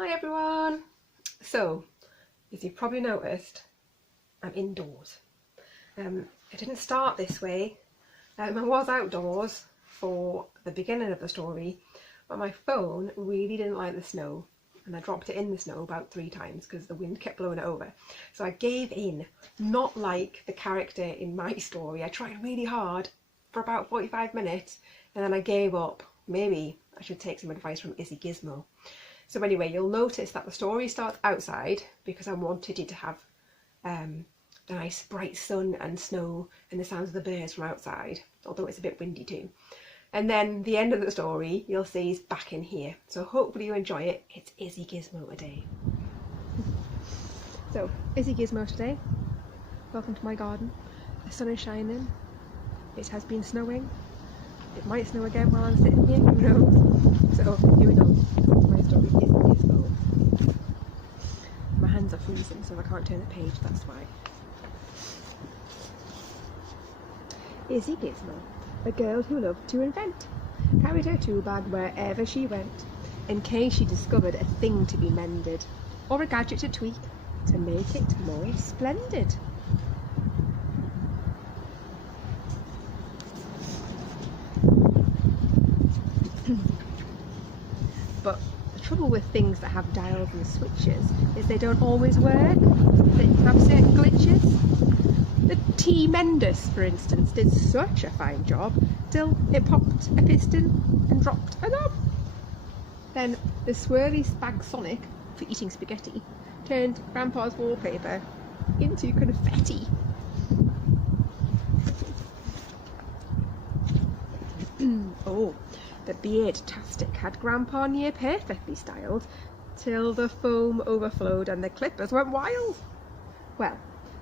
Hi everyone! So, as you've probably noticed, I'm indoors. I didn't start this way. I was outdoors for the beginning of the story, but my phone really didn't like the snow and I dropped it in the snow about 3 times because the wind kept blowing it over. So I gave in, not like the character in my story. I tried really hard for about 45 minutes and then I gave up. Maybe I should take some advice from Izzy Gizmo. So anyway, you'll notice that the story starts outside because I wanted you to have the nice bright sun and snow and the sounds of the birds from outside, although it's a bit windy too. And then the end of the story you'll see is back in here. So hopefully you enjoy it. It's Izzy Gizmo today. So, Izzy Gizmo today. Welcome to my garden. The sun is shining. It has been snowing. It might snow again while I'm sitting here, who knows? So here we go. My story is Gizmo. My hands are freezing, so I can't turn the page, that's why. Izzy Gizmo, a girl who loved to invent, carried her tool bag wherever she went, in case she discovered a thing to be mended, or a gadget to tweak to make it more splendid. But the trouble with things that have dials and switches is they don't always work. They have certain glitches. The T-Mendus, for instance, did such a fine job till it popped a piston and dropped a knob. Then the swirly Spag Sonic, for eating spaghetti, turned Grandpa's wallpaper into confetti. Oh, the Beard-tastic had Grandpa near perfectly styled, till the foam overflowed and the clippers went wild. Well,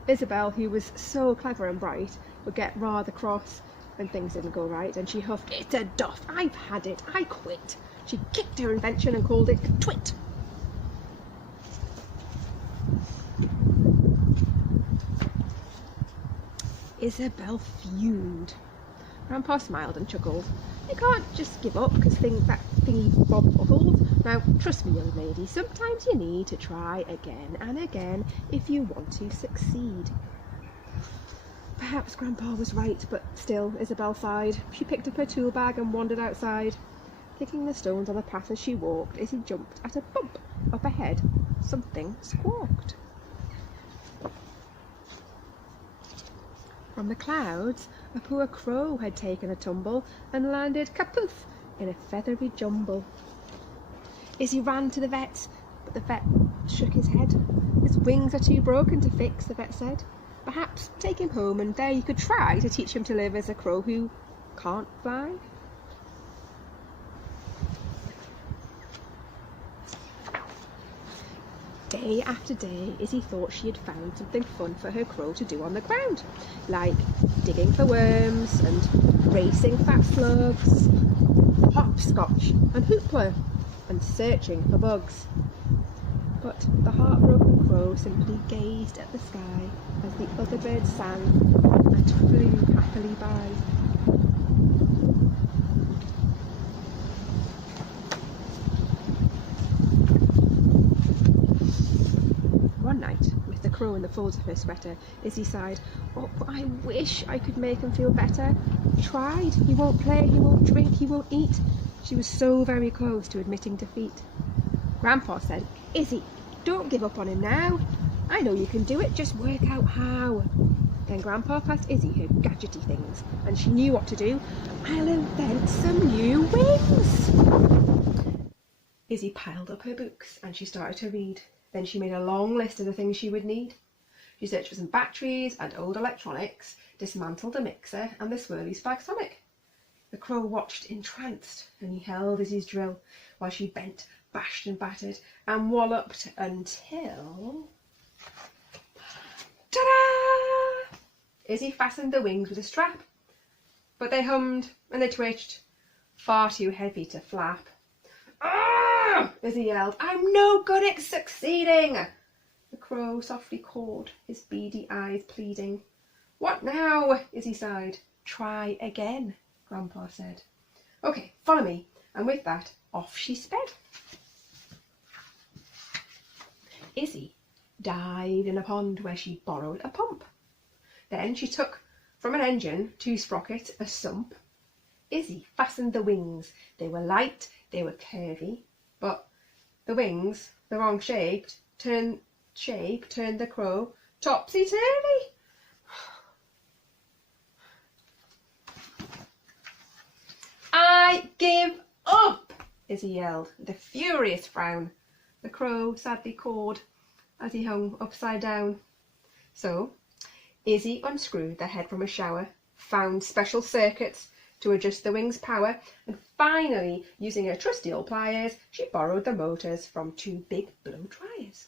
Isabel, who was so clever and bright, would get rather cross when things didn't go right, and she huffed, "It's a duff, I've had it, I quit." She kicked her invention and called it Twit. Isabel fumed. Grandpa smiled and chuckled. "You can't just give up because that thingy bob buckles. Now, trust me, young lady, sometimes you need to try again and again if you want to succeed." Perhaps Grandpa was right, but still, Isabel sighed. She picked up her tool bag and wandered outside. Kicking the stones on the path as she walked, Izzy jumped at a bump. Up ahead, something squawked. From the clouds, a poor crow had taken a tumble and landed kapoof in a feathery jumble. Izzy ran to the vet's, but the vet shook his head. "His wings are too broken to fix," the vet said. "Perhaps take him home and there you could try to teach him to live as a crow who can't fly." Day after day, Izzy thought she had found something fun for her crow to do on the ground, like digging for worms and racing fat slugs, hopscotch and hoopla, and searching for bugs. But the heartbroken crow simply gazed at the sky as the other birds sang and flew happily by. One night, with the crow in the folds of her sweater, Izzy sighed, "Oh, I wish I could make him feel better. Tried. He won't play, he won't drink, he won't eat." She was so very close to admitting defeat. Grandpa said, "Izzy, don't give up on him now. I know you can do it, just work out how." Then Grandpa passed Izzy her gadgety things, and she knew what to do. "I'll invent some new wings." Izzy piled up her books and she started to read. Then she made a long list of the things she would need. She searched for some batteries and old electronics, dismantled the mixer and the swirly Spag Sonic. The crow watched entranced, and he held Izzy's drill while she bent, bashed and battered and walloped until... Ta-da! Izzy fastened the wings with a strap, but they hummed and they twitched, far too heavy to flap. "Ah!" Izzy yelled, "I'm no good at succeeding." The crow softly cawed, his beady eyes pleading. "What now?" Izzy sighed. "Try again," Grandpa said. "Okay, follow me." And with that, off she sped. Izzy dived in a pond where she borrowed a pump. Then she took from an engine 2 sprockets a sump. Izzy fastened the wings. They were light, they were curvy, but the wings, the wrong shape, turned the crow topsy-turvy. I give up, Izzy yelled with a furious frown. The crow sadly cawed as he hung upside down. So Izzy unscrewed the head from a shower, found special circuits to adjust the wing's power, and finally, using her trusty old pliers, she borrowed the motors from 2 big blow dryers.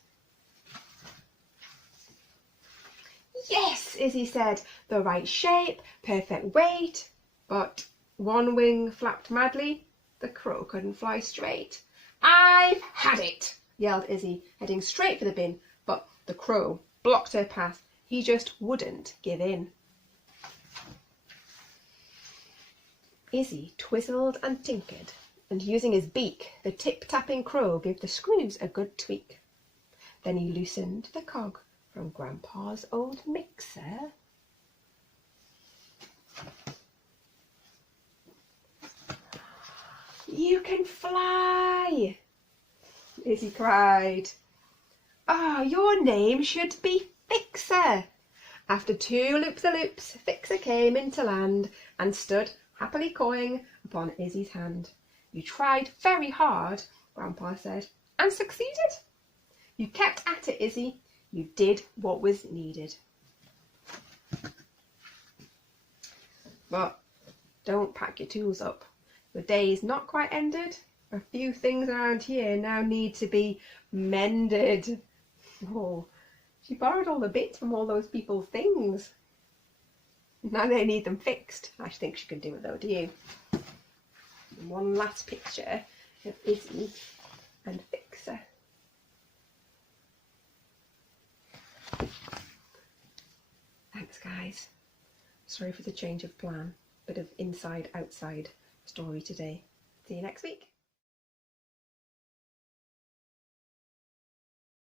Yes, Izzy said, the right shape, perfect weight, but one wing flapped madly. The crow couldn't fly straight. I've had it, yelled Izzy, heading straight for the bin, but the crow blocked her path. He just wouldn't give in. Izzy twizzled and tinkered, and using his beak, the tip-tapping crow gave the screws a good tweak. Then he loosened the cog from Grandpa's old mixer. You can fly, Izzy cried. Ah, your name should be Fixer. After 2 loops-a-loops, Fixer came into land and stood happily cawing upon Izzy's hand. You tried very hard, Grandpa said, and succeeded. You kept at it, Izzy. You did what was needed. But don't pack your tools up. The day's not quite ended. A few things around here now need to be mended. Oh, she borrowed all the bits from all those people's things. Now they need them fixed. I think she can do it though, do you? And one last picture of Izzy and Fixer. Thanks guys. Sorry for the change of plan. Bit of inside-outside story today. See you next week.